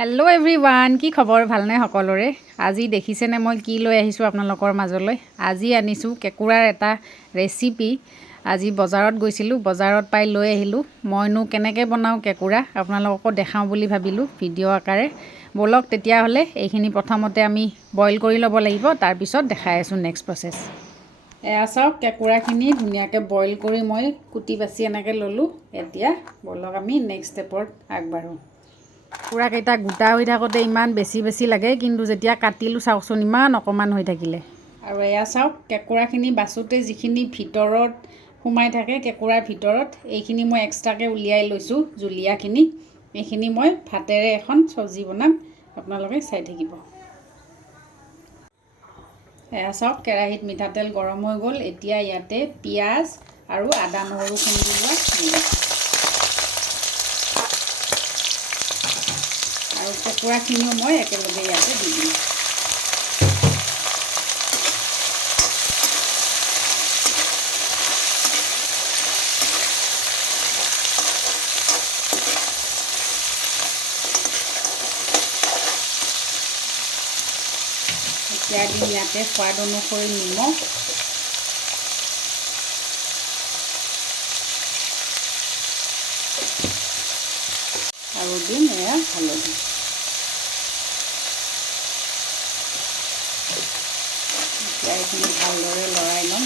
Hello' everyone, কি খবৰ? ভালনে সকলোৰে? আজি দেখিছেনে মই কি লৈ আহিছোঁ আপোনালোকৰ মাজলৈ? আজি আনিছোঁ কেঁকুৰাৰ এটা ৰেচিপি। আজি বজাৰত গৈছিলোঁ, বজাৰত পাই লৈ আহিলোঁ। মইনো কেনেকৈ বনাওঁ কেঁকুৰা আপোনালোককো দেখাওঁ বুলি ভাবিলোঁ ভিডিঅ' আকাৰে। ব'লক তেতিয়াহ'লে এইখিনি প্ৰথমতে আমি বইল কৰি ল'ব লাগিব, তাৰপিছত দেখাই আছোঁ নেক্সট প্ৰচেছ। এয়া চাওক, কেঁকুৰাখিনি ধুনীয়াকৈ বইল কৰি মই কুটি বাছি এনেকৈ ল'লোঁ। এতিয়া ব'লক আমি নেক্সট ষ্টেপত আগবাঢ়োঁ। কেঁকুৰাকেইটা গোটা হৈ থাকোঁতে ইমান বেছি লাগে, কিন্তু যেতিয়া কাটিলোঁ চাওকচোন ইমান অকণমান হৈ থাকিলে। আৰু এয়া চাওক, কেঁকুৰাখিনি বাছোঁতে যিখিনি ভিতৰত সোমাই থাকে কেঁকুৰাৰ ভিতৰত, এইখিনি মই এক্সট্ৰাকৈ উলিয়াই লৈছোঁ। জুলীয়াখিনি এইখিনি মই ভাতেৰে এখন চব্জি বনাম, আপোনালোকে চাই থাকিব। এয়া চাওক, কেৰাহীত মিঠাতেল গৰম হৈ গ'ল। এতিয়া ইয়াতে পিঁয়াজ আৰু আদা নহৰু খুন্দি লোৱা দিম। আৰু কেঁকুৰাখিনিও মই একেলগে ইয়াতে দি দিম। এতিয়া দিম ইয়াতে সোৱাদ অনুসৰি নিমখ, আৰু দিম এয়া হালধি। এতিয়া এইখিনি ভালদৰে লৰাই ল'ম।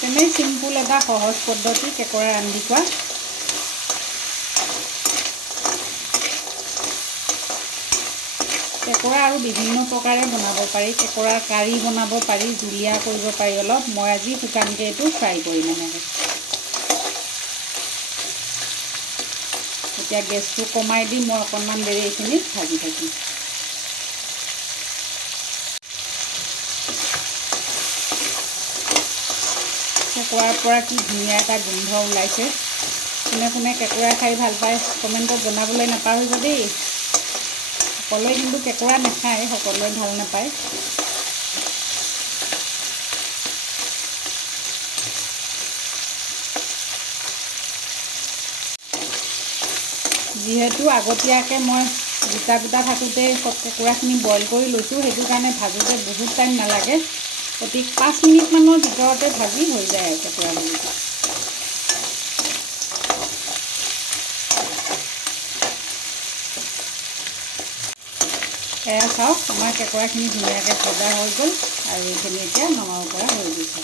তেনেই চিম্পুল এটা সহজ পদ্ধতি কেঁকুৰা ৰান্ধি খোৱা। কেঁকুৰা আৰু বিভিন্ন প্ৰকাৰে বনাব পাৰি। কেঁকুৰাৰ কাৰী বনাব পাৰি, জুলীয়া কৰিব পাৰি অলপ। মই আজি শুকানকৈ এইটো ফ্ৰাই কৰিম এনেকৈ। এতিয়া গেছটো কমাই দি মই অকণমান দেৰি এইখিনি ভাজি থাকিম। কেঁকুৰাৰ পৰা কি ধুনীয়া এটা গোন্ধ ওলাইছে। কোনে কোনে কেঁকুৰা খাই ভাল পায় কমেণ্টত জনাবলৈ নাপাহৰিব দেই। সকলোৱে কিন্তু কেঁকুৰা নাখায়, সকলোৱে ভাল নাপায়। যিহেতু আগতীয়াকৈ মই গোটা থাকোঁতে কেঁকুৰাখিনি বইল কৰি লৈছোঁ, সেইটো কাৰণে ভাজোঁতে বহুত টাইম নালাগে। অতি 5 মিনিটমানৰ ভিতৰতে ভাজি হৈ যায় আৰু কেঁকুৰা ভাজিটো। এয়া চাওক, আমাৰ কেঁকুৰাখিনি ধুনীয়াকৈ ভজা হৈ গ'ল আৰু এইখিনি এতিয়া নমাব পৰা হৈ গৈছে।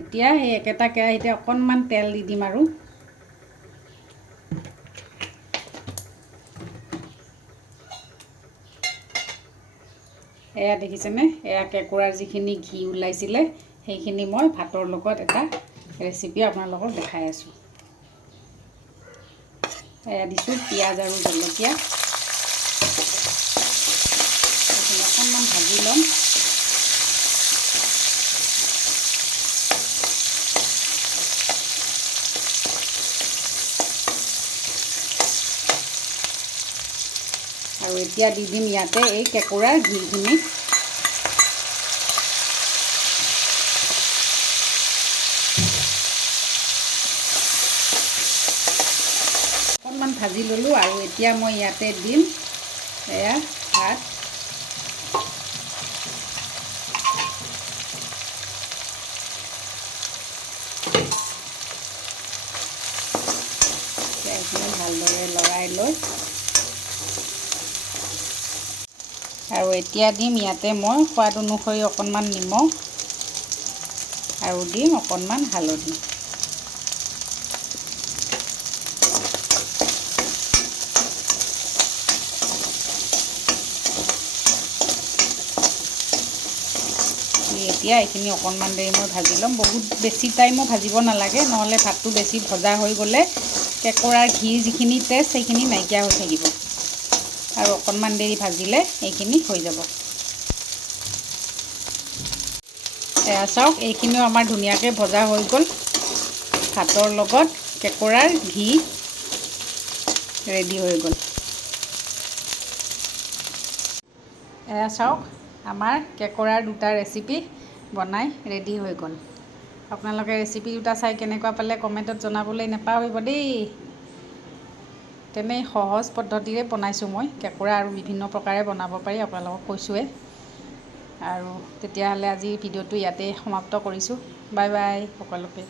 এতিয়া সেই একেটা কেৰাহীতে অকণমান তেল দি দিম আৰু এয়া দেখিছেনে, এয়া কেঁকুৰাৰ যিখিনি ঘি ওলাইছিলে সেইখিনি মই ভাতৰ লগত এটা ৰেচিপি আপোনালোকক দেখাই আছোঁ। এয়া দিছোঁ পিঁয়াজ আৰু জলকীয়া, এইখিনি অকণমান ভাজি ল'ম। আৰু এতিয়া দি দিম ইয়াতে এই কেঁকুৰাৰ ঘিখিনি। অকণমান ভাজি ল'লোঁ আৰু এতিয়া মই ইয়াতে দিম এয়া ভাত। এইখিনি ভালদৰে লৰাই লৈ আৰু এতিয়া দিম ইয়াতে মই সোৱাদ অনুসৰি অকণমান নিমখ আৰু দিম অকণমান হালধি। এতিয়া এইখিনি অকণমান দেৰি মই ভাজি ল'ম। বহুত বেছি টাইমো ভাজিব নালাগে, নহ'লে ভাতটো বেছি ভজা হৈ গ'লে কেঁকুৰাৰ ঘিৰ যিখিনি টেষ্ট সেইখিনি নাইকিয়া হৈ থাকিব। আৰু অকণমান দেৰি ভাজিলে এইখিনি হৈ যাব। এয়া চাওক, এইখিনিও আমাৰ ধুনীয়াকৈ ভজা হৈ গ'ল। ভাতৰ লগত কেঁকুৰাৰ ঘি ৰেডি হৈ গ'ল। এয়া চাওক, আমাৰ কেঁকুৰাৰ দুটা ৰেচিপি বনাই ৰেডি হৈ গ'ল। আপোনালোকে ৰেচিপি দুটা চাই কেনেকুৱা পালে কমেণ্টত জনাবলৈ নাপাহৰিব দেই। তেনেই সহজ পদ্ধতিৰে বনাইছোঁ মই কেঁকুৰা, আৰু বিভিন্ন প্ৰকাৰে বনাব পাৰি আপোনালোকক কৈছোঁৱে। আৰু তেতিয়াহ'লে আজি ভিডিঅ'টো ইয়াতে সমাপ্ত কৰিছোঁ। বাই বাই সকলোকে।